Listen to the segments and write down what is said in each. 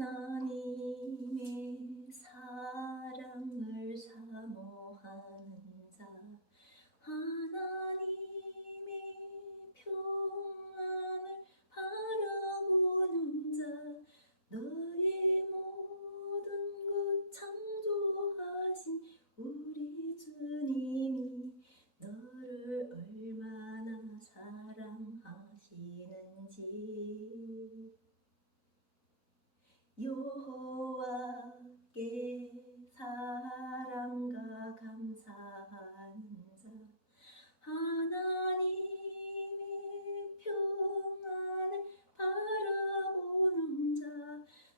하나님의 사랑을 사모하는 자, 하나님의 평안을 바라보는 자, 너의 모든 것 창조하신 우리 주님이 너를 얼마나 사랑하시는지. 여호와께 사랑과 감사하는 자, 하나님의 평안을 바라보는 자,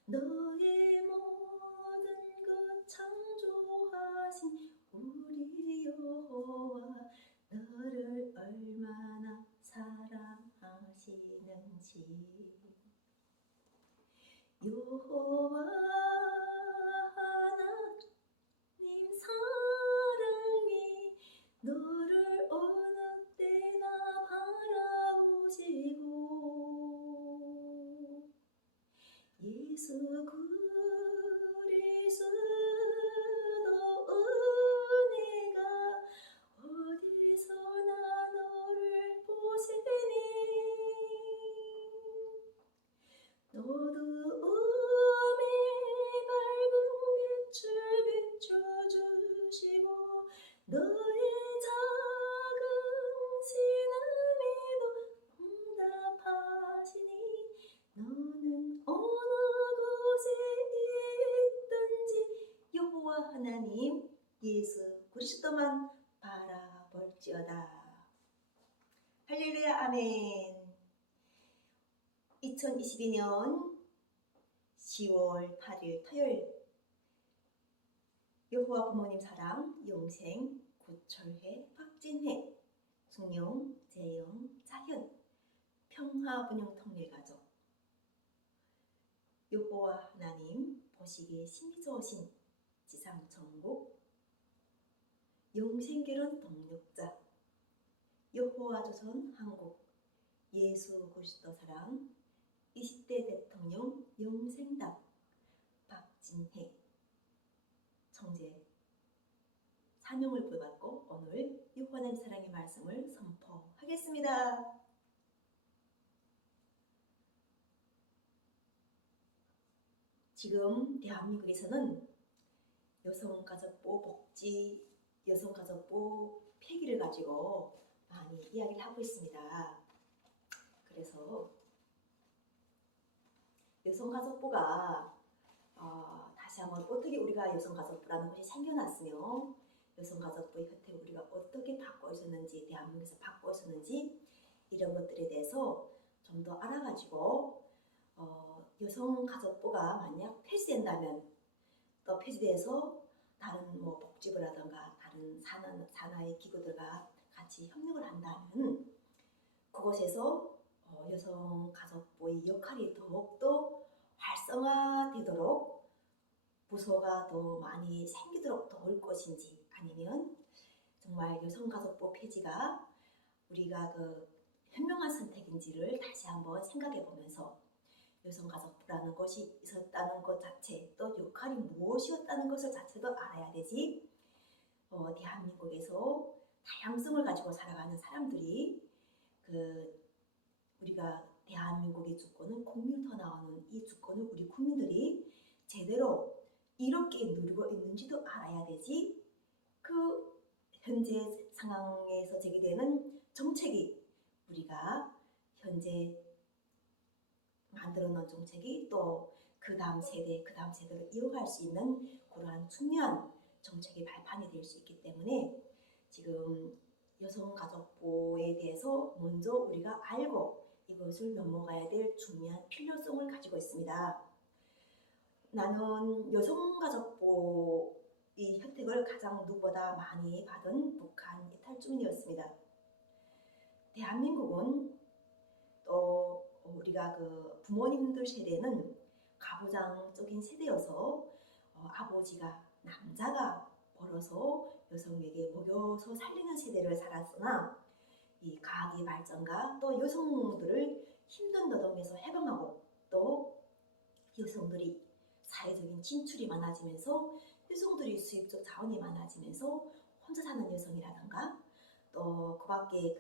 너의 모든 것 창조하신 우리 여호와 너를 얼마나 사랑하시는지. 여호와 하나님 사랑이 너를 어느 때나 바라보시고, 예수 그리스도 은혜가 어디서나 너를 보시니 어두움에 밝은 빛을 비춰주시고 너의 작은 신음에도 응답하시니 너는 어느 곳에 있든지 여호와 하나님 예수 그리스도만 바라볼지어다. 할렐루야. 아멘. 2022년 10월 8일 토요일, 여호와 부모님 사랑 영생 구철회 박진혜 승용 재영 자현 평화분영통일가족, 여호와 하나님 보시기에 심히 좋으신 지상천국 영생결혼 동력자, 여호와 조선 한국 예수 그리스도 사랑 20대 대통령 영생답 박진혜 청재 사명을 부여받고 오늘 여호와의 사랑의 말씀을 선포하겠습니다. 지금 대한민국에서는 여성가족부 복지, 여성가족부 폐기를 가지고 많이 이야기를 하고 있습니다. 그래서 여성가족부가 다시 한번 어떻게 우리가 여성가족부라는 것이 생겨났으며 여성가족부의 혜택을 우리가 어떻게 받고 있었는지, 대한민국에서 받고 있었는지 이런 것들에 대해서 좀 더 알아가지고 여성가족부가 만약 폐지된다면, 또 폐지돼서 다른 복지부라든가 다른 산하의 기구들과 같이 협력을 한다면 그곳에서 여성가족부의 역할이 더욱더 활성화되도록 부서가 더 많이 생기도록 도울 것인지, 아니면 정말 여성가족부 폐지가 우리가 현명한 선택인지를 다시 한번 생각해 보면서 여성가족부라는 것이 있었다는 것 자체, 또 역할이 무엇이었다는 것을 자체도 알아야 되지. 대한민국에서 다양성을 가지고 살아가는 사람들이 우리가 대한민국의 주권은 국민부터 나오는 이 주권을 우리 국민들이 제대로 이롭게 누리고 있는지도 알아야 되지. 현재 상황에서 제기되는 정책이 우리가 현재 만들어 놓은 정책이 또 그 다음 세대를 이어갈 수 있는 그러한 중요한 정책의 발판이 될 수 있기 때문에 지금 여성가족부에 대해서 먼저 우리가 알고 이것을 넘어가야 될 중요한 필요성을 가지고 있습니다. 나는 여성가족부의 혜택을 가장 누구보다 많이 받은 북한 이탈주민이었습니다. 대한민국은 또 우리가 부모님들 세대는 가부장적인 세대여서 아버지가 남자가 벌어서 여성에게 먹여서 살리는 세대를 살았으나 이 과학의 발전과 또 여성들을 힘든 노동에서 해방하고 또 여성들이 사회적인 진출이 많아지면서 여성들이 수입적 자원이 많아지면서 혼자 사는 여성이라든가 또 그 밖에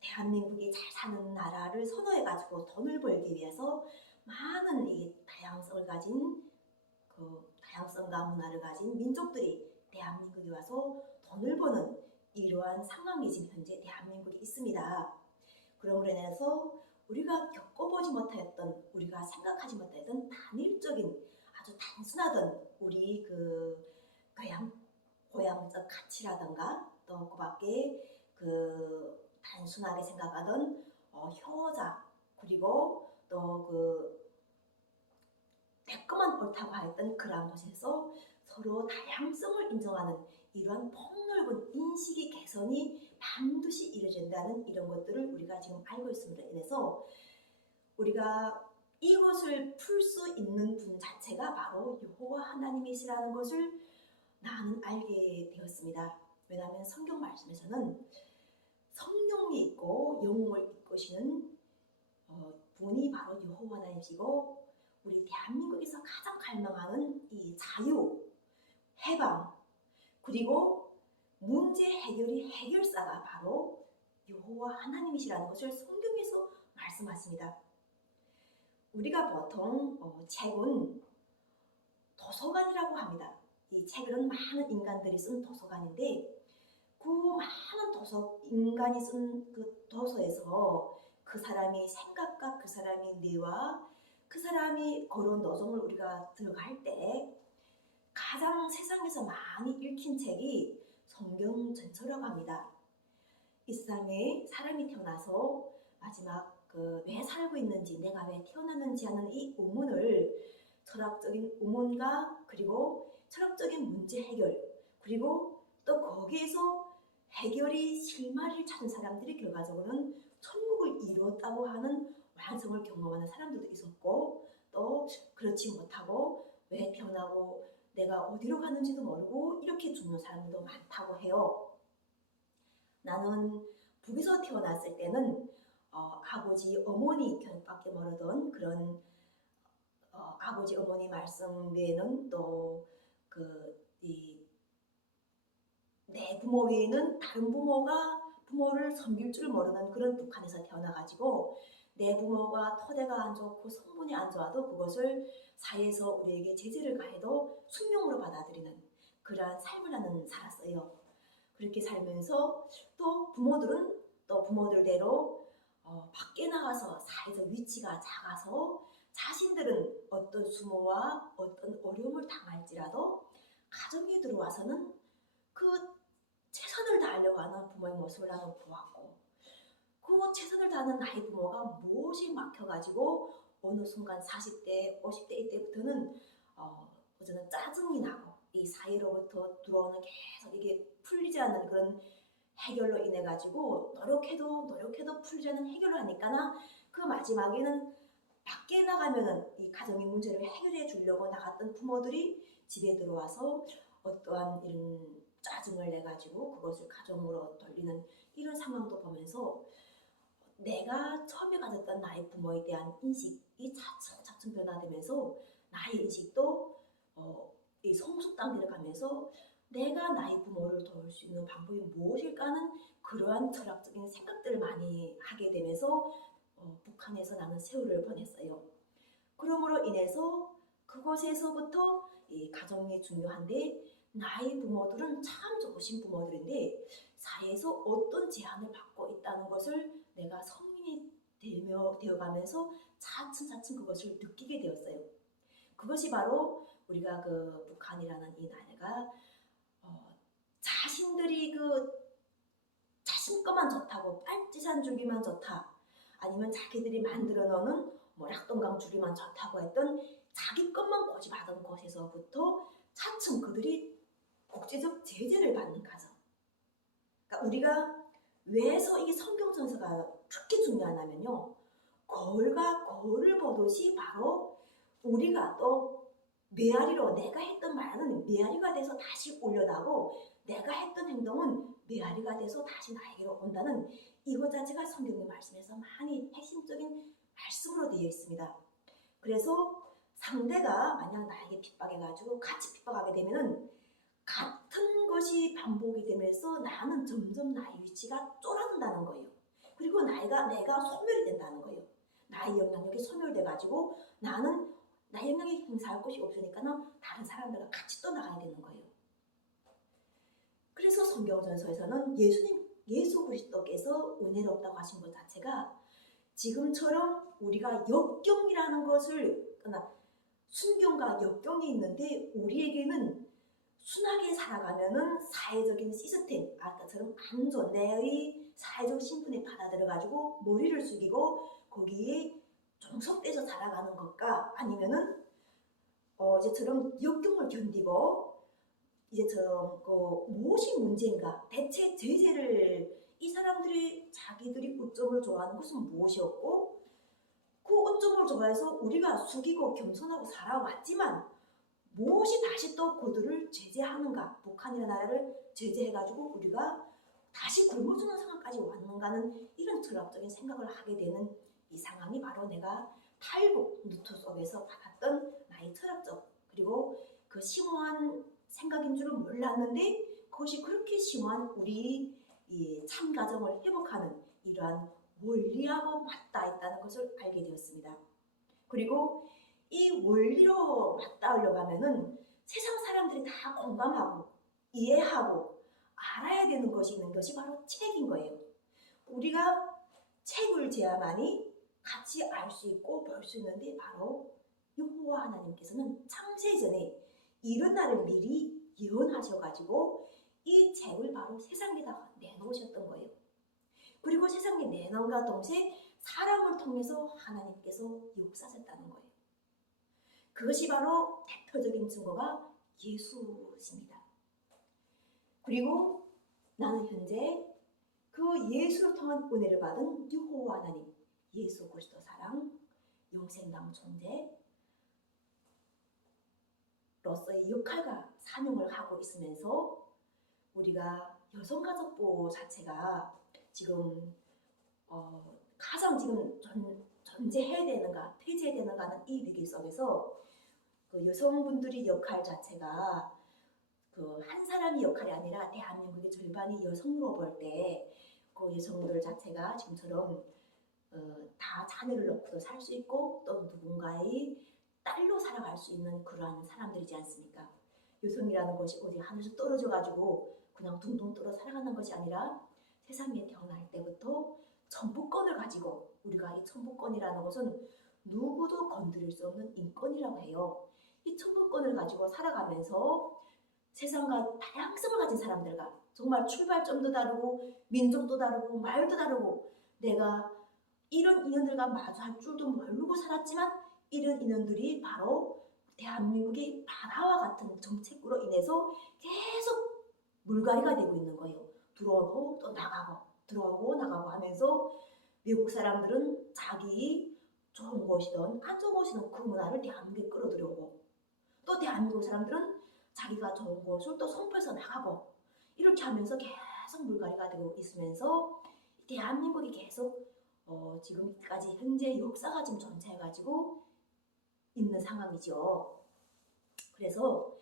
대한민국이 잘 사는 나라를 선호해가지고 돈을 벌기 위해서 많은 이 다양성을 가진 다양성과 문화를 가진 민족들이 대한민국에 와서 돈을 버는 이러한 상황이 지금 현재 대한민국에 있습니다. 그러므로 인해서 우리가 겪어보지 못했던, 우리가 생각하지 못했던 단일적인 아주 단순하던 우리 고향적 가치라든가 또 그 밖에 단순하게 생각하던 효자 그리고 또 내 것만 옳다고 했던 그러한 곳에서 서로 다양성을 인정하는 이러한 폭넓은 인식의 개선이 반드시 이루어진다는 이런 것들을 우리가 지금 알고 있음으로 인해서 우리가 이것을 풀 수 있는 분 자체가 바로 여호와 하나님이시라는 것을 나는 알게 되었습니다. 왜냐하면 성경 말씀에서는 성령이 있고 영을 이끄시는 분이 바로 여호와 하나님이시고 우리 대한민국에서 가장 갈망하는 이 자유, 해방, 그리고 문제 해결의 해결사가 바로 여호와 하나님이시라는 것을 성경에서 말씀하십니다. 우리가 보통 책은 도서관이라고 합니다. 이 책은 많은 인간들이 쓴 도서관인데 그 많은 인간이 쓴 그 도서에서 그 사람의 생각과 그 사람의 뇌와 그 사람이 걸어온 노정을 우리가 들어갈 때 가장 세상에서 많이 읽힌 책이 성경 전서라고 합니다. 이 세상에 사람이 태어나서 마지막 왜 살고 있는지 내가 왜 태어났는지 하는 이 의문을 철학적인 의문과 그리고 철학적인 문제 해결 그리고 또 거기에서 해결이 실마리를 찾은 사람들이 결과적으로는 천국을 이루었다고 하는 완성을 경험하는 사람들도 있었고 또 그렇지 못하고 왜 태어나고 내가 어디로 가는지도 모르고 이렇게 죽는 사람들도 많다고 해요. 나는 북에서 태어났을 때는 아버지 어머니 교육밖에 모르던 그런 아버지 어머니 말씀 외에는 또 내 부모 외에는 다른 부모를 섬길 줄 모르는 그런 북한에서 태어나가지고 내 부모가 토대가 안 좋고 성분이 안 좋아도 그것을 사회에서 우리에게 제재를 가해도 숙명으로 받아들이는 그러한 삶을 나는 살았어요. 그렇게 살면서 또 부모들은 또 부모들대로 밖에 나가서 사회적 위치가 작아서 자신들은 어떤 수모와 어떤 어려움을 당할지라도 가정에 들어와서는 그 최선을 다하려고 하는 부모의 모습을 나는 보았고 그 최선을 다하는 나의 부모가 무엇이 막혀가지고 어느 순간 40대, 50대 이때부터는 어쩌면 짜증이 나고 이 사회로부터 들어오는 계속 이게 풀리지 않는 그런 해결로 인해 가지고 노력해도 풀리지 않는 해결을 하니까 그 마지막에는 밖에 나가면은 이 가정의 문제를 해결해 주려고 나갔던 부모들이 집에 들어와서 어떠한 이런 짜증을 내 가지고 그것을 가정으로 돌리는 이런 상황도 보면서 내가 처음에 가졌던 나의 부모에 대한 인식이 차츰 변화되면서 나의 인식도 이 성숙 단계를 가면서 내가 나의 부모를 도울 수 있는 방법이 무엇일까 하는 그러한 철학적인 생각들을 많이 하게 되면서 북한에서 나는 세월을 보냈어요. 그러므로 인해서 그곳에서부터 이 가정이 중요한데 나의 부모들은 참 좋으신 부모들인데 사회에서 어떤 제한을 받고 있다는 것을 내가 성인이 되어가면서 차츰 그것을 느끼게 되었어요. 그것이 바로 우리가 북한이라는 이 나라가 자신들이 자신 것만 좋다고 빨치산 줄기만 좋다 아니면 자기들이 만들어 놓는 낙동강 줄기만 좋다고 했던 자기 것만 고집하던 곳에서부터 차츰 그들이 국제적 제재를 받는 과정. 그러니까 우리가 왜서 이 성경 전서가 특히 중요하냐면요. 거울과 거울을 보듯이 바로 우리가 또 메아리로 내가 했던 말은 메아리가 돼서 다시 올려나고 내가 했던 행동은 메아리가 돼서 다시 나에게로 온다는 이것 자체가 성경의 말씀에서 많이 핵심적인 말씀으로 되어 있습니다. 그래서 상대가 만약 나에게 핍박해가지고 같이 핍박하게 되면은 같은 것이 반복이 되면서 나는 점점 나의 위치가 쫄아든다는 거예요. 그리고 내가 소멸이 된다는 거예요. 나의 영향력이 소멸돼가지고 나는 나의 영향력이 행사할 곳이 없으니까는 다른 사람들과 같이 또 나가야 되는 거예요. 그래서 성경전서에서는 예수 그리스도께서 은혜롭다고 하신 것 자체가 지금처럼 우리가 역경이라는 것을 순경과 역경이 있는데 우리에게는 순하게 살아가면은 사회적인 시스템, 아까처럼 안전내의 사회적 신분에 받아들여가지고 머리를 숙이고 거기에 종속돼서 살아가는 것과 아니면은 이제처럼 역경을 견디고 이제처럼 무엇이 문제인가, 대체 제재를 이 사람들이 자기들이 어점을 좋아하는 것은 무엇이었고 그 어점을 좋아해서 우리가 숙이고 겸손하고 살아왔지만 무엇이 다시 또 그들을 제재하는가, 북한이라는 나라를 제재해가지고 우리가 다시 굶어주는 상황까지 왔는가는 이런 철학적인 생각을 하게 되는 이 상황이 바로 내가 탈북 루트 속에서 받았던 나의 철학적 그리고 그 심오한 생각인 줄은 몰랐는데 그것이 그렇게 심오한 우리 이 참가정을 회복하는 이러한 원리하고 맞닿아 있다는 것을 알게 되었습니다. 그리고 이 원리로 맞닿으려고 하면은 세상 사람들이 다 공감하고 이해하고 알아야 되는 것이 있는 것이 바로 책인 거예요. 우리가 책을 제야만이 같이 알 수 있고 볼 수 있는데 바로 여호와 하나님께서는 창세전에 이런 날을 미리 예언하셔가지고 이 책을 바로 세상에다가 내놓으셨던 거예요. 그리고 세상에 내놓은가 동시에 사람을 통해서 하나님께서 역사하셨다는 거예요. 그것이 바로 대표적인 증거가 예수십니다. 그리고 나는 현재 그 예수를 통한 은혜를 받은 여호와 하나님, 예수 그리스도 사랑, 영생당 존재로서의 역할과 사명을 하고 있으면서 우리가 여성가족부 자체가 지금 가장 지금 존재해야 되는가 폐지해야 되는가 하는 이 위기 속에서 그 여성분들의 역할 자체가 그 한 사람의 역할이 아니라 대한민국의 절반이 여성으로 볼 때 그 여성들 자체가 지금처럼 다 자녀를 놓고도 살 수 있고 또 누군가의 딸로 살아갈 수 있는 그러한 사람들이지 않습니까? 여성이라는 것이 어디 하늘에서 떨어져 가지고 그냥 둥둥 떠러 살아가는 것이 아니라 세상에 태어날 때부터 천부권을 가지고 우리가 이 천부권이라는 것은 누구도 건드릴 수 없는 인권이라고 해요. 이 천부권을 가지고 살아가면서 세상과 다양성을 가진 사람들과 정말 출발점도 다르고 민족도 다르고 말도 다르고 내가 이런 인연들과 마주할 줄도 모르고 살았지만 이런 인연들이 바로 대한민국의 바다와 같은 정책으로 인해서 계속 물갈이가 되고 있는 거예요. 들어오고 또 나가고 들어오고 나가고 하면서 미국 사람들은 자기 좋은 곳이든 안 좋은 곳이든 그 문화를 대한민국에 끌어들여오고 또 대한민국 사람들은 자기가 좋은 곳을 또 선포해서 나가고 이렇게 하면서 계속 물갈이가 되고 있으면서 대한민국이 계속 지금까지 현재 역사가 지금 존재해가지고 있는 상황이죠. 그래서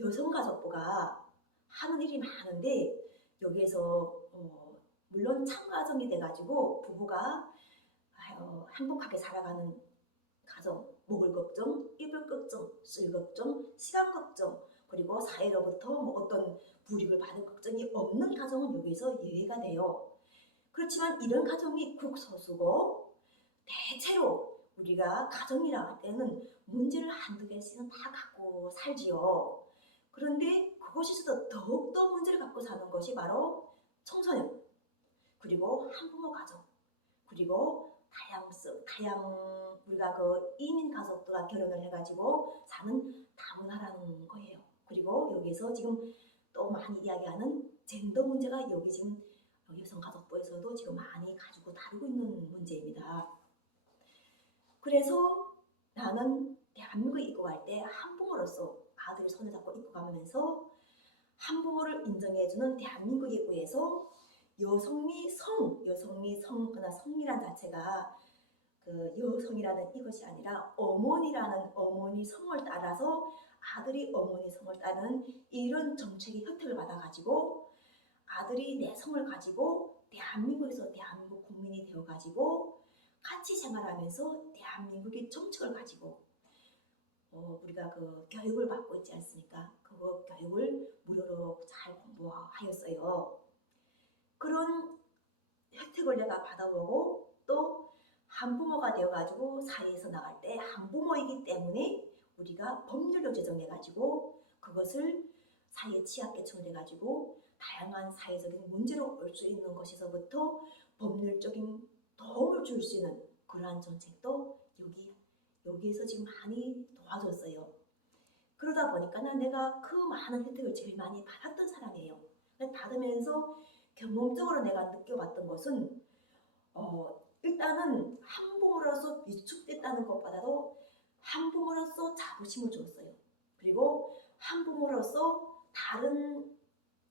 여성가족부가 하는 일이 많은데 여기에서 물론 참가정이 돼가지고 부부가 행복하게 살아가는 가정, 먹을 걱정, 입을 걱정, 쓸 걱정, 시간 걱정, 그리고 사회로부터 어떤 불이익을 받을 걱정이 없는 가정은 여기서 예외가 돼요. 그렇지만 이런 가정이 극소수고 대체로 우리가 가정이라 할 때는 문제를 한두 개씩은 다 갖고 살지요. 그런데 그곳에서도 더욱더 문제를 갖고 사는 것이 바로 청소년, 그리고 한부모 가정, 그리고 우리가 그 이민 가족들과 결혼을 해가지고 사는 다문화라는 거예요. 그리고 여기서 지금 또 많이 이야기하는 젠더 문제가 여기 지금 여성가족부에서도 지금 많이 가지고 다루고 있는 문제입니다. 그래서 나는 대한민국에 입고 갈 때 한부모로서 아들을 손에 잡고 입고 가면서 한부모를 인정해주는 대한민국에 의해서 여성미 성, 그러나 성이란 자체가 그 여성이라는 이것이 아니라 어머니라는 어머니 성을 따라서 아들이 어머니 성을 따는 이런 정책의 혜택을 받아가지고 아들이 내 성을 가지고 대한민국에서 대한민국 국민이 되어가지고 같이 생활하면서 대한민국의 정책을 가지고 우리가 그 교육을 받고 있지 않습니까? 그 교육을 무료로 잘 공부하였어요. 그런 혜택을 내가 받아보고 또 한부모가 되어가지고 사회에서 나갈 때 한부모이기 때문에 우리가 법률로 제정해가지고 그것을 사회 취약계층을 해가지고 다양한 사회적인 문제로 올 수 있는 것에서부터 법률적인 도움을 줄 수 있는 그러한 정책도 여기에서 지금 많이 도와줬어요. 그러다 보니까 내가 그 많은 혜택을 제일 많이 받았던 사람이에요. 받으면서 경험적으로 내가 느껴봤던 것은 일단은 한부모로서 위축됐다는 것보다도 한부모로서 자부심을 줬어요. 그리고 한부모로서 다른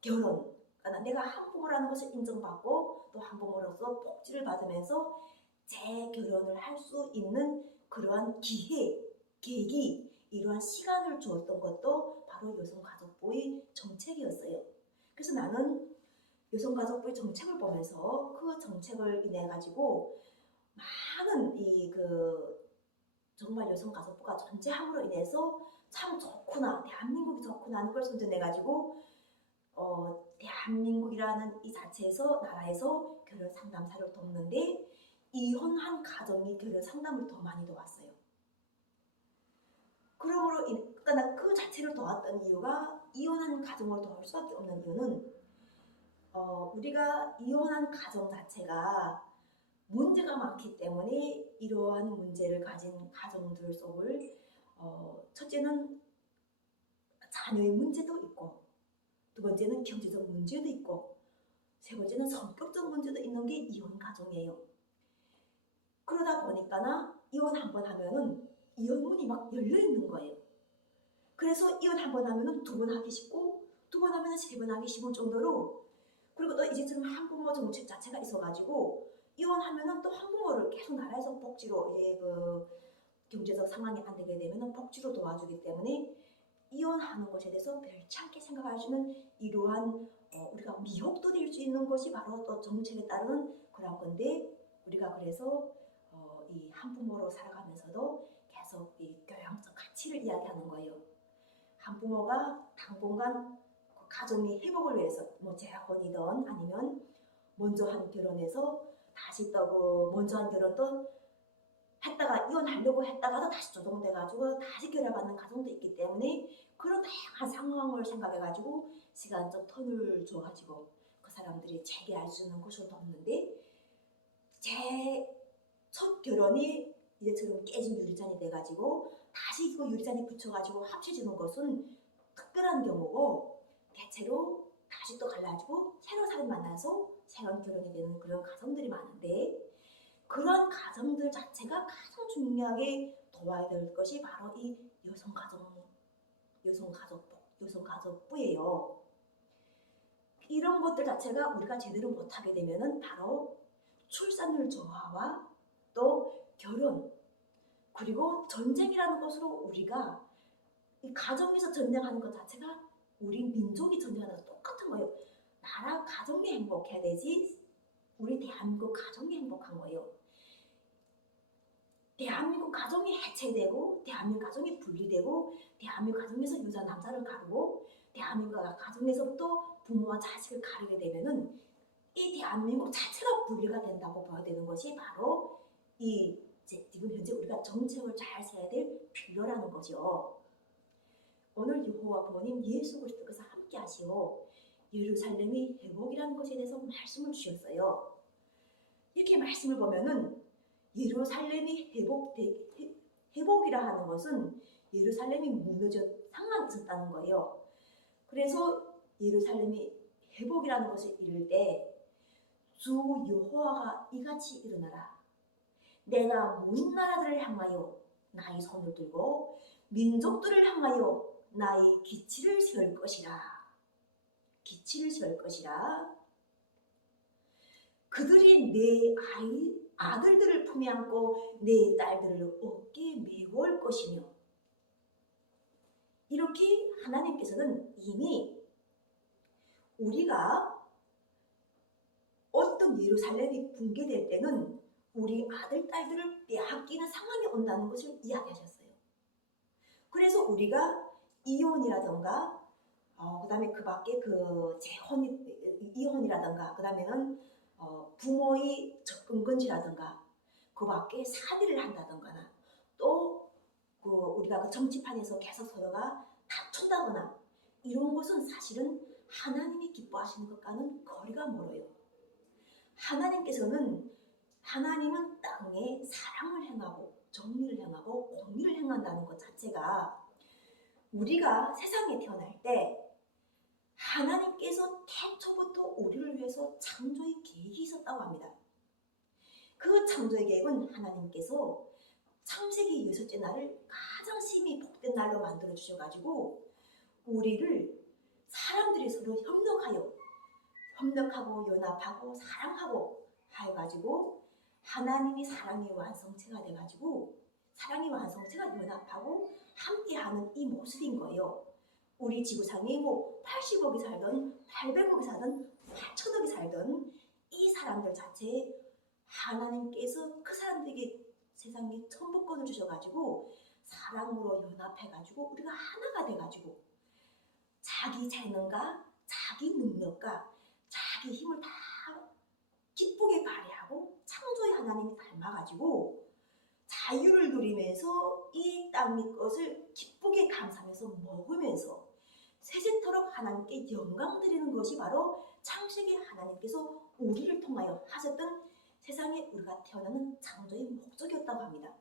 결혼, 그러니까 내가 한부모라는 것을 인정받고 또 한부모로서 복지를 받으면서 재결혼을 할 수 있는 그러한 기회, 계기, 이러한 시간을 주었던 것도 바로 여성가족부의 정책이었어요. 그래서 나는 여성가족부의 정책을 보면서 그 정책을 인해 가지고 많은 정말 여성가족부가 존재함으로 인해서 참 좋구나, 대한민국이 좋구나 하는 걸 선전해 가지고 대한민국이라는 이 자체에서 나라에서 결혼 상담사를 돕는데 이혼한 가정이 결혼 상담을 더 많이 도왔어요. 그러므로 그러니까 그 자체를 도왔던 이유가 이혼한 가정을 도울 수밖에 없는 이유는 우리가 이혼한 가정 자체가 문제가 많기 때문에 이러한 문제를 가진 가정들 속을 첫째는 자녀의 문제도 있고 두 번째는 경제적 문제도 있고 세 번째는 성격적 문제도 있는 게 이혼 가정이에요. 그러다 보니까 이혼 한 번 하면은 이혼문이 막 열려 있는 거예요. 그래서 이혼 한 번 하면은 두 번 하기 쉽고 두 번 하면은 세 번 하기 쉬울 정도로 그리고 또 이제처럼 한부모 정책 자체가 있어가지고 이혼하면은 또 한부모를 계속 나라에서 복지로 경제적 상황이 안 되게 되면은 복지로 도와주기 때문에 이혼하는 것에 대해서 별치 않게 생각할 수 있는 이러한 우리가 미혹도 될 수 있는 것이 바로 또 정책에 따르는 그런 건데 우리가 그래서 이 한부모로 살아가면서도 계속 이 교양적 가치를 이야기하는 거예요. 한부모가 당분간 가정의 회복을 위해서 뭐 재혼이든 아니면 먼저 한 결혼에서 다시 또 먼저 한 결혼도 했다가 이혼하려고 했다가도 다시 조정돼가지고 다시 결혼받는 가정도 있기 때문에 그런 다양한 상황을 생각해가지고 시간적 턴을 줘가지고 그 사람들이 재개할 수 있는 곳을 돕는데 제 첫 결혼이 이제처럼 깨진 유리잔이 돼가지고 다시 이거 유리잔에 붙여가지고 합쳐지는 것은 특별한 경우고 대체로 다시 또 갈라지고 새로운 사람 만나서 새로운 결혼이 되는 그런 가정들이 많은데 그런 가정들 자체가 가장 중요하게 도와야 될 것이 바로 이 여성가족부예요. 이런 것들 자체가 우리가 제대로 못하게 되면은 바로 출산율 저하와 또 결혼 그리고 전쟁이라는 것으로 우리가 이 가정에서 전쟁하는 것 자체가 우리 민족이 전쟁하는 것 똑같은 거예요. 나라 가정이 행복해야 되지 우리 대한민국 가정이 행복한 거예요. 대한민국 가정이 해체되고 대한민국 가정이 분리되고 대한민국 가정에서 여자 남자를 가르고 대한민국 가정에서부터 부모와 자식을 가르게 되면은 이 대한민국 자체가 분리가 된다고 봐야 되는 것이 바로 지금 현재 우리가 정책을 잘 세워야 될 필요라는 거죠. 오늘 여호와 부모님 예수 그리스도께서 함께 하시오 예루살렘이 회복이라는 것에 대해서 말씀을 주셨어요. 이렇게 말씀을 보면은 예루살렘이 회복이라 하는 것은 예루살렘이 무너져 상황이 있었다는 거예요. 그래서 예루살렘이 회복이라는 것을 이룰 때 주 여호와가 이같이 일어나라. 내가 모든 나라들을 향하여 나의 손을 들고 민족들을 향하여 나의 기치를 세울 것이라. 기치를 세울 것이라. 그들이 내 아들들을 품에 안고 내 딸들을 어깨에 메고 올 것이며, 이렇게 하나님께서는 이미 우리가 어떤 예루살렘이 붕괴될 때는 우리 아들, 딸들을 빼앗기는 상황이 온다는 것을 이야기하셨어요. 그래서 우리가 이혼이라던가 그 다음에 그 밖에 이혼이라던가 그 다음에는 부모의 접근금지라던가 그 밖에 사비를 한다던가 또 그 우리가 그 정치판에서 계속 서로가 다툰다거나 이런 것은 사실은 하나님이 기뻐하시는 것과는 거리가 멀어요. 하나님은 땅에 사랑을 행하고 정의를 행하고 공의를 행한다는 것 자체가, 우리가 세상에 태어날 때 하나님께서 태초부터 우리를 위해서 창조의 계획이 있었다고 합니다. 그 창조의 계획은 하나님께서 창세기 6째 날을 가장 심히 복된 날로 만들어 주셔가지고 우리를 사람들이 서로 협력하고 연합하고 사랑하고 해가지고 하나님이 사랑의 완성체가 돼가지고 사랑의 완성체가 연합하고 함께하는 이 모습인 거예요. 우리 지구상에 80억이 살든 800억이 살든 8천억이 살든 이 사람들 자체에 하나님께서 그 사람들에게 세상에 천부권을 주셔가지고 사랑으로 연합해가지고 우리가 하나가 돼가지고 자기 재능과 자기 능력과 자기 힘을 다 기쁘게 발휘하고 창조의 하나님이 닮아가지고 자유를 누리면서 이 땅의 것을 기쁘게 감사하면서 먹으면서 세세토록 하나님께 영광 드리는 것이 바로 창세기 하나님께서 우리를 통하여 하셨던 세상에 우리가 태어나는 창조의 목적이었다고 합니다.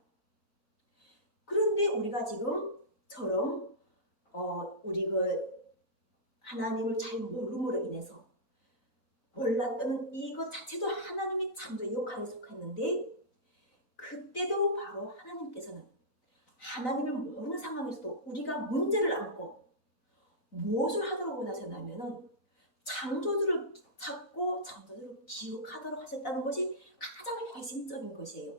그런데 우리가 지금처럼 우리 하나님을 잘 모름으로 인해서 몰랐던 이것 자체도 하나님의 창조의 역할에 속했는데, 그때도 바로 하나님께서는 하나님을 모르는 상황에서도 우리가 문제를 안고 무엇을 하도록 원하셨냐면은 창조주를 찾고 창조주를 기억하도록 하셨다는 것이 가장 핵심적인 것이에요.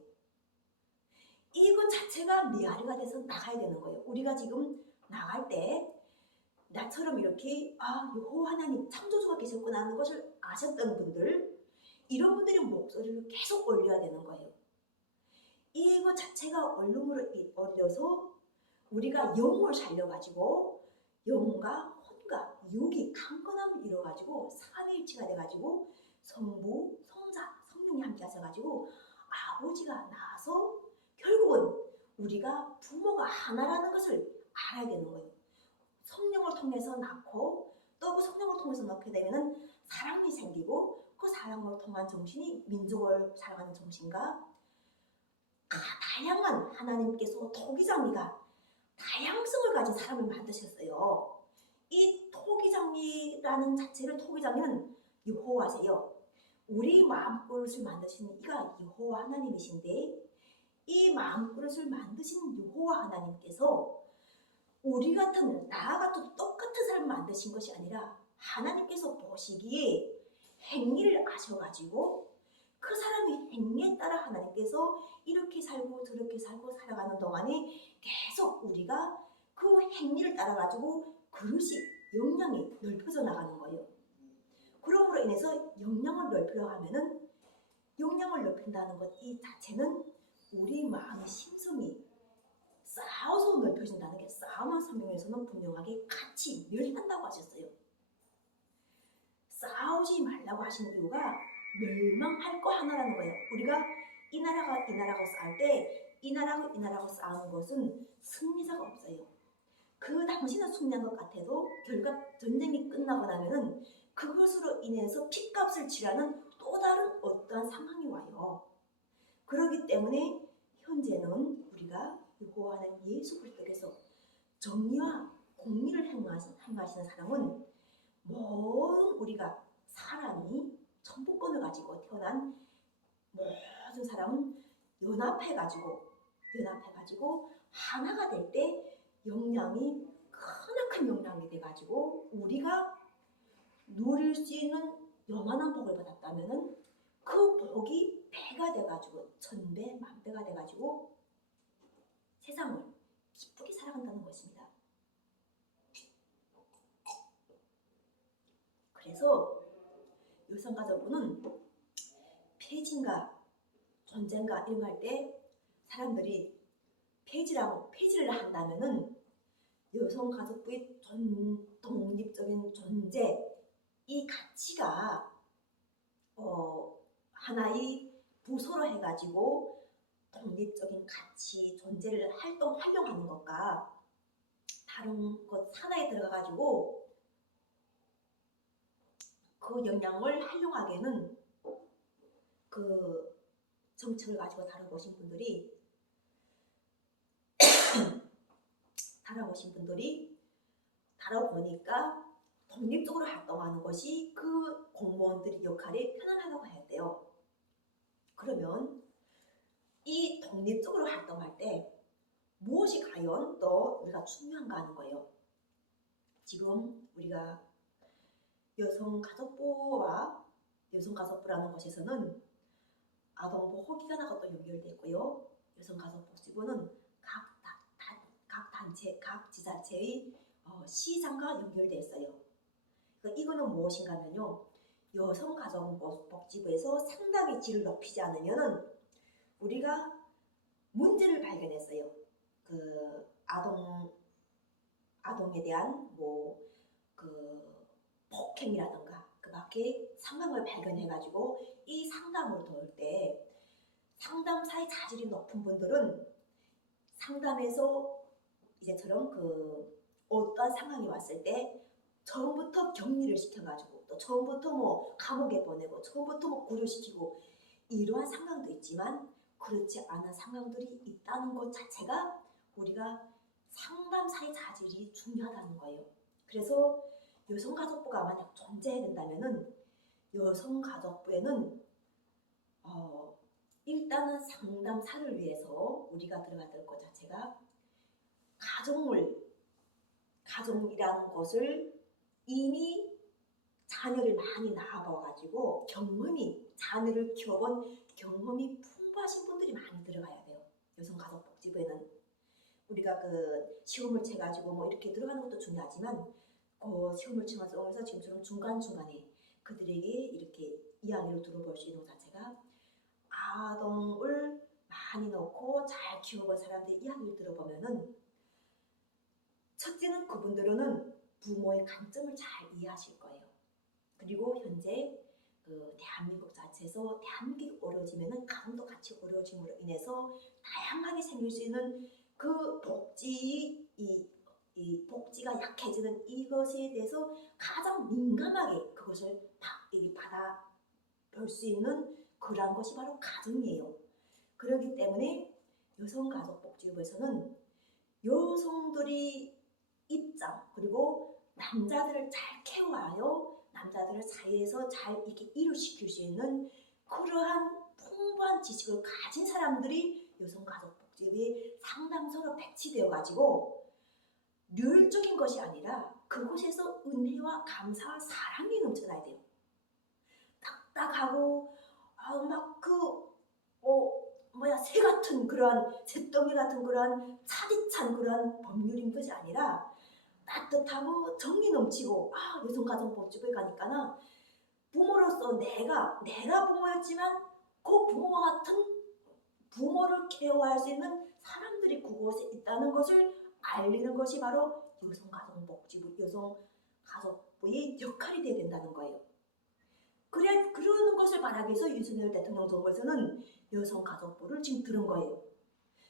이것 자체가 메아리가 돼서 나가야 되는 거예요. 우리가 지금 나갈 때 나처럼 이렇게 여호와 하나님 창조주가 계셨구나 하는 것을 아셨던 분들, 이런 분들의 목소리를 계속 올려야 되는 거예요. 이것 자체가 얼lum으로 올려서 우리가 영을 살려가지고 영과 혼과 육이 강건함을 이뤄가지고 삼위일체가 돼가지고 성부, 성자, 성령이 함께 하셔가지고 아버지가 나와서 결국은 우리가 부모가 하나라는 것을 알아야 되는 거예요. 성령을 통해서 낳고 또 그 성령을 통해서 낳게 되면은 사랑이 생기고 그 사랑으로 통한 정신이 민족을 사랑하는 정신과 다양한 하나님께서 토기장미가 다양성을 가진 사람을 만드셨어요. 이 토기장미라는 자체를, 토기장미는 여호와세요. 우리 마음그릇을 만드신 이가 여호와 하나님이신데, 이 마음그릇을 만드신 여호와 하나님께서 우리 같은 나와 같은 똑같은 사람을 만드신 것이 아니라 하나님께서 보시기에 행위를 아셔가지고 그 사람의 행위에 따라 하나님께서 이렇게 살고 저렇게 살고 살아가는 동안에 계속 우리가 그 행위를 따라가지고 그릇이 영향이 넓혀져 나가는 거예요. 그러므로 인해서 영향을 넓히려 하면은 영향을 넓힌다는 것 이 자체는 우리 마음의 심성이 쌓아서 넓혀진다는 게 싸움한 성경에서는 분명하게 같이 멸한다고 하셨어요. 싸우지 말라고 하신 이유가 멸망할 거 하나라는 거예요. 우리가 이 나라가 싸울 때 이 나라가 싸우는 것은 승리자가 없어요. 그 당시는 승리한 것 같아도 결국 전쟁이 끝나고 나면은 그것으로 인해서 핏값을 치르는 또 다른 어떠한 상황이 와요. 그렇기 때문에 현재는 우리가 여호와 하나님 예수 그리스도께서 정의와 공의를 행하시는 사람은 모든 우리가 사람이 천부권을 가지고 태어난 모든 사람은 연합해가지고 하나가 될 때 영향이 크나큰 영향이 돼가지고 우리가 누릴 수 있는 요만한 복을 받았다면은 그 복이 배가 돼가지고 천배 만배가 돼가지고 세상을 기쁘게 살아간다는 것입니다. 그래서 여성가족부는 폐진과 전쟁과 이런 거 할 때 사람들이 폐지를 한다면은 여성가족부의 독립적인 존재, 이 가치가 하나의 부서로 해가지고 독립적인 가치, 존재를 활용하는 것과 다른 것 산하에 들어가가지고 그 영향을 활용하기에는 그 정책을 가지고 다뤄보신 분들이 다뤄보니까 독립적으로 활동하는 것이 그 공무원들의 역할이 편안하다고 했대요. 그러면 이 독립적으로 활동할 때 무엇이 과연 또 우리가 중요한가 하는 거예요. 지금 우리가 여성가족부라는 곳에서는 아동부 호기관하고 또 연결되어 있고요. 여성가족복지부는 각 단체, 각 지자체의 시장과 연결되어 있어요. 그러니까 이거는 무엇인가 하면요. 여성가족복지부에서 상담의 질을 높이지 않으면 우리가 문제를 발견했어요. 그 아동에 대한 폭행이라든가 그 밖에 상황을 발견해가지고 이 상담으로 도울 때 상담사의 자질이 높은 분들은 상담에서 이제처럼 어떠한 상황이 왔을 때 처음부터 격리를 시켜가지고 또 처음부터 감옥에 보내고 처음부터 구류시키고 이러한 상황도 있지만 그렇지 않은 상황들이 있다는 것 자체가 우리가 상담사의 자질이 중요하다는 거예요. 그래서 여성가족부가 만약 존재해야 된다면은 여성가족부에는 일단은 상담사를 위해서 우리가 들어가야 될 것 자체가 가정이라는 것을 이미 자녀를 많이 낳아봐가지고 자녀를 키워본 경험이 풍부하신 분들이 많이 들어가야 돼요. 여성가족복지부에는 우리가 시험을 쳐가지고 이렇게 들어가는 것도 중요하지만 시험을 치면서 지금처럼 중간중간에 그들에게 이렇게 이야기를 들어볼 수 있는 것 자체가 아동을 많이 넣고 잘 키워본 사람들의 이야기를 들어보면은 첫째는 그분들은 부모의 관점을 잘 이해하실 거예요. 그리고 현재 대한민국 자체에서 대한민국이 어려워지면은 가정도 같이 어려워짐으로 인해서 다양하게 생길 수 있는 그 복지가 약해지는 이것에 대해서 가장 민감하게 그것을 받아볼 수 있는 그러한 것이 바로 가정이에요. 그렇기 때문에 여성가족복지부에서는 여성들이 입장 그리고 남자들을 잘 케어하여 남자들을 사회에서 잘 이렇게 일을 시킬 수 있는 그러한 풍부한 지식을 가진 사람들이 여성가족복지부의 상담소로 배치되어 가지고 률적인 것이 아니라 그곳에서 은혜와 감사와 사랑이 넘쳐나야 돼요. 딱딱하고 새 같은 그런 새덩이 같은 그런 차디찬 그런 법률인 것이 아니라 따뜻하고 정이 넘치고 여성가족복지부에 가니까는 부모로서 내가 부모였지만 그 부모와 같은 부모를 케어할 수 있는 사람들이 그곳에 있다는 것을 알리는 것이 바로 여성가족부의 역할이 되어야 된다는 거예요. 그러는 것을 말하기 위해서 윤석열 대통령 정부에서는 여성가족부를 지금 들은 거예요.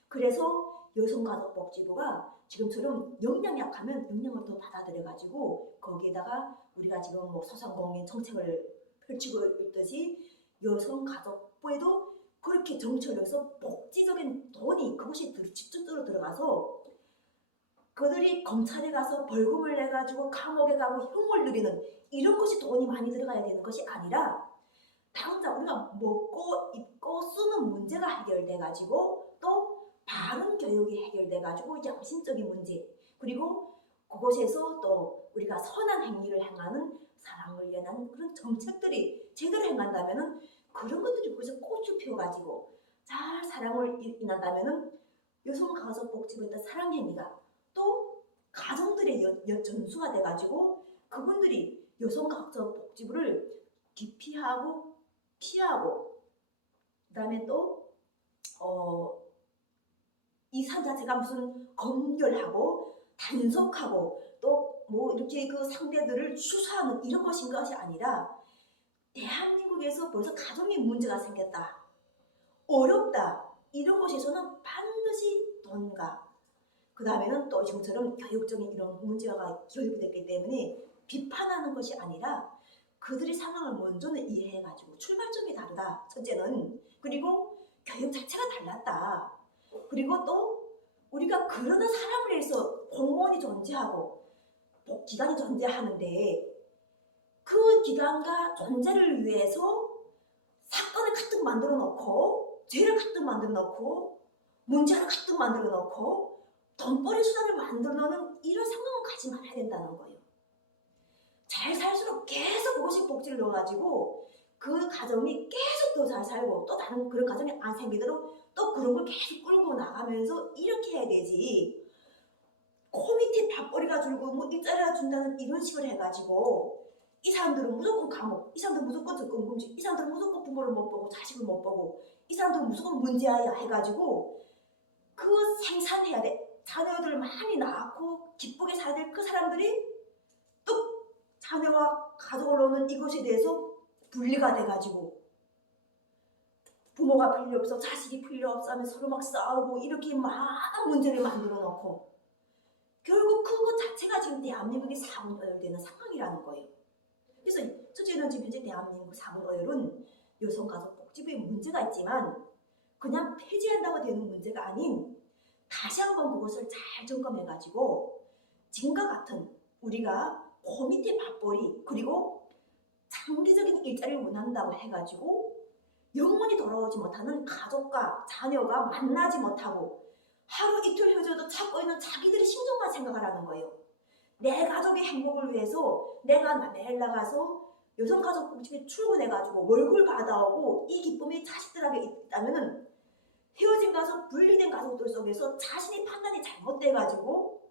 그래서 여성가족복지부가 지금처럼 역량이 약하면 역량을 더 받아들여가지고 거기에다가 우리가 지금 소상공인 정책을 펼치고 있듯이 여성가족부에도 그렇게 정책을 해서 복지적인 돈이 그것이 직접적으로 들어가서 그들이 검찰에 가서 벌금을 내가지고 감옥에 가고 형을 누리는 이런 것이 돈이 많이 들어가야 되는 것이 아니라 당장 우리가 먹고 입고 쓰는 문제가 해결돼가지고 또 바른 교육이 해결돼가지고 양심적인 문제 그리고 그곳에서 또 우리가 선한 행위를 행하는 사랑을 위한 그런 정책들이 제대로 행한다면은 그런 것들이 거기서 꽃을 피워가지고 잘 사랑을 인한다면은 여성가족복지부에 따른 사랑행위가 또 가정들의 전수가 돼가지고 그분들이 여성가족복지부를 기피하고 피하고 그다음에 또 이 삶 자체가 무슨 검열하고 단속하고 또 뭐 이렇게 그 상대들을 수사하는 이런 것인 것이 아니라 대한민국에서 벌써 가정에 문제가 생겼다. 어렵다. 이런 곳에서는 반드시 돈과 그 다음에는 또 지금처럼 교육적인 이런 문제가 결부됐기 때문에 비판하는 것이 아니라 그들의 상황을 먼저는 이해해가지고 출발점이 다르다. 첫째는. 그리고 교육 자체가 달랐다. 그리고 또 우리가 그러는 사람을 위해서 공무원이 존재하고 기관이 존재하는데 그 기관과 존재를 위해서 사건을 가득 만들어 놓고 죄를 가득 만들어 놓고 문제를 가득 만들어 놓고 돈벌이 수단을 만들어 놓는 이런 상황을 가지 말아야 된다는 거예요. 잘 살수록 계속 그것이 복지를 넣어가지고 그 가정이 계속 더 잘 살고 또 다른 그런 가정이 안 생기도록 또 그런 걸 계속 끌고 나가면서 이렇게 해야 되지. 코 밑에 밥벌이가 줄고 뭐 일자리가 준다는 이런 식으로 해가지고 이 사람들은 무조건 감옥, 이 사람들은 무조건 접근금지, 이 사람들은 무조건 부모를 못 보고 자식을 못 보고 이 사람들은 무조건 문제야 해가지고 그 생산해야 돼. 자녀들 많이 낳고 기쁘게 살아야 될 그 사람들이 또 자녀와 가족을 놓는 이것에 대해서 분리가 돼가지고 부모가 필요 없어 자식이 필요 없어 하면 서로 막 싸우고 이렇게 많은 문제를 만들어 놓고 결국 그것 자체가 지금 대한민국의 사문어열되는 상황이라는 거예요. 그래서 첫째는 지금 현재 대한민국 사문어열은 여성가족복지부에 문제가 있지만 그냥 폐지한다고 되는 문제가 아닌 다시 한번 그것을 잘 점검해가지고 지금과 같은 우리가 코 밑에 밥벌이 그리고 장기적인 일자리를 원한다고 해가지고 영원히 돌아오지 못하는 가족과 자녀가 만나지 못하고 하루 이틀 헤어져도 찾고 있는 자기들의 심정만 생각하라는 거예요. 내 가족의 행복을 위해서 내가 매일 나가서 여성가족복지부에 출근해가지고 월급을 받아오고 이 기쁨이 자식들에게 있다면은 헤어진 가족, 분리된 가족들 속에서 자신의 판단이 잘못돼가지고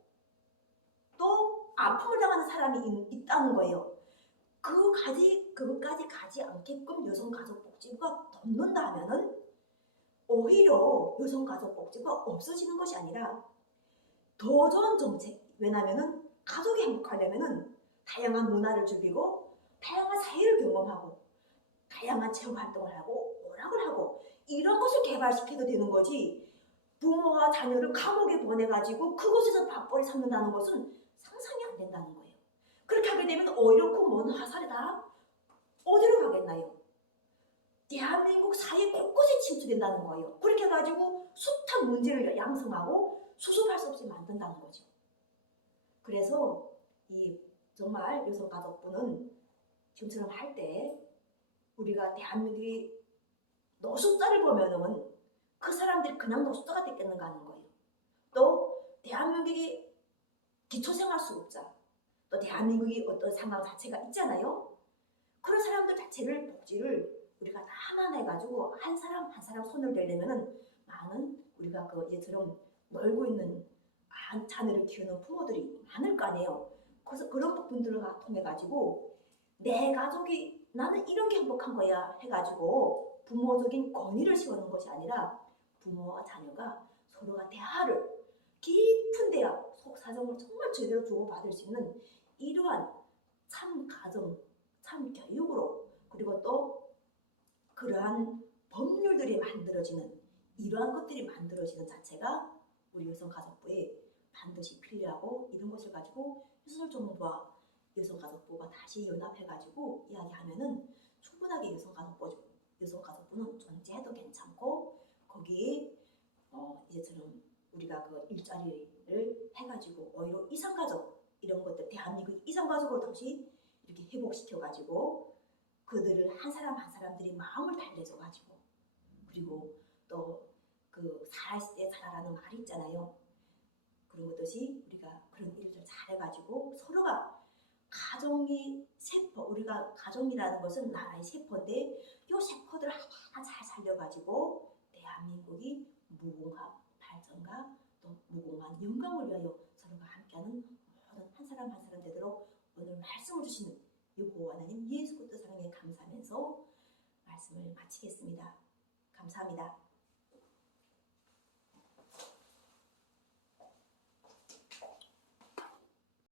또 아픔을 당하는 사람이 있다는 거예요. 그것까지 가지 않게끔 여성가족복지부가 돕는다 하면은 오히려 여성가족복지부가 없어지는 것이 아니라 더 좋은 정책. 왜냐하면은 가족이 행복하려면은 다양한 문화를 즐기고 다양한 사회를 경험하고 다양한 체험 활동을 하고 오락을 하고 이런 것을 개발시켜도 되는 거지. 부모와 자녀를 감옥에 보내가지고 그곳에서 밥벌이 삼는다는 것은 상상이 안 된다는 거예요. 그렇게 하게 되면 오히려 그 먼 화살이 다 어디로 가겠나요? 대한민국 사회 곳곳에 침투된다는 거예요. 그렇게 해가지고 숱한 문제를 양성하고 수습할 수 없이 만든다는 거죠. 그래서 이 정말 여성가족부는 지금처럼 할 때 우리가 대한민국의 노숙자를 보면은 그 사람들이 그냥 노숙자가 됐겠는가 하는 거예요. 또 대한민국이 기초생활수급자 또 대한민국이 어떤 상황 자체가 있잖아요. 그런 사람들 자체를 복지를 우리가 다 하나해가지고 한 사람 한 사람 손을 대려면은 많은 우리가 그 이제처럼 놀고 있는 자녀를 키우는 부모들이 많을 거 아니에요. 그래서 그런 부분들을 통해가지고 내 가족이 나는 이런 게 행복한 거야 해가지고 부모적인 권위를 세우는 것이 아니라 부모와 자녀가 서로가 대화를 깊은 대화 속 사정을 정말 제대로 주고받을 수 있는 이러한 참 가정 참 교육으로 그리고 또 그러한 법률들이 만들어지는 이러한 것들이 만들어지는 자체가 우리 여성가족부에 반드시 필요하고 이런 것을 가지고 윤석열정부와 여성가족부가 다시 연합해가지고 이야기하면은 충분하게 여성가족부는 존재해도 괜찮고 거기에 이제처럼 우리가 그 일자리를 해가지고 오히려 이산가족 이런 것들 대한민국 이산가족을 다시 이렇게 회복시켜가지고 그들을 한 사람 한 사람들이 마음을 달래줘가지고 그리고 또 그 살아있을 때 살아라는 말이 있잖아요. 그런 것듯이 우리가 그런 일을 잘해가지고 서로가 가정이 세포 우리가 가정이라는 것은 나라의 세포인데 이 세포들 한 영광을 위하여 서로가 함께하는 모든 한 사람 한 사람 되도록 오늘 말씀을 주시는 유고 하나님 예수 그리스도 사랑에 감사하면서 말씀을 마치겠습니다. 감사합니다.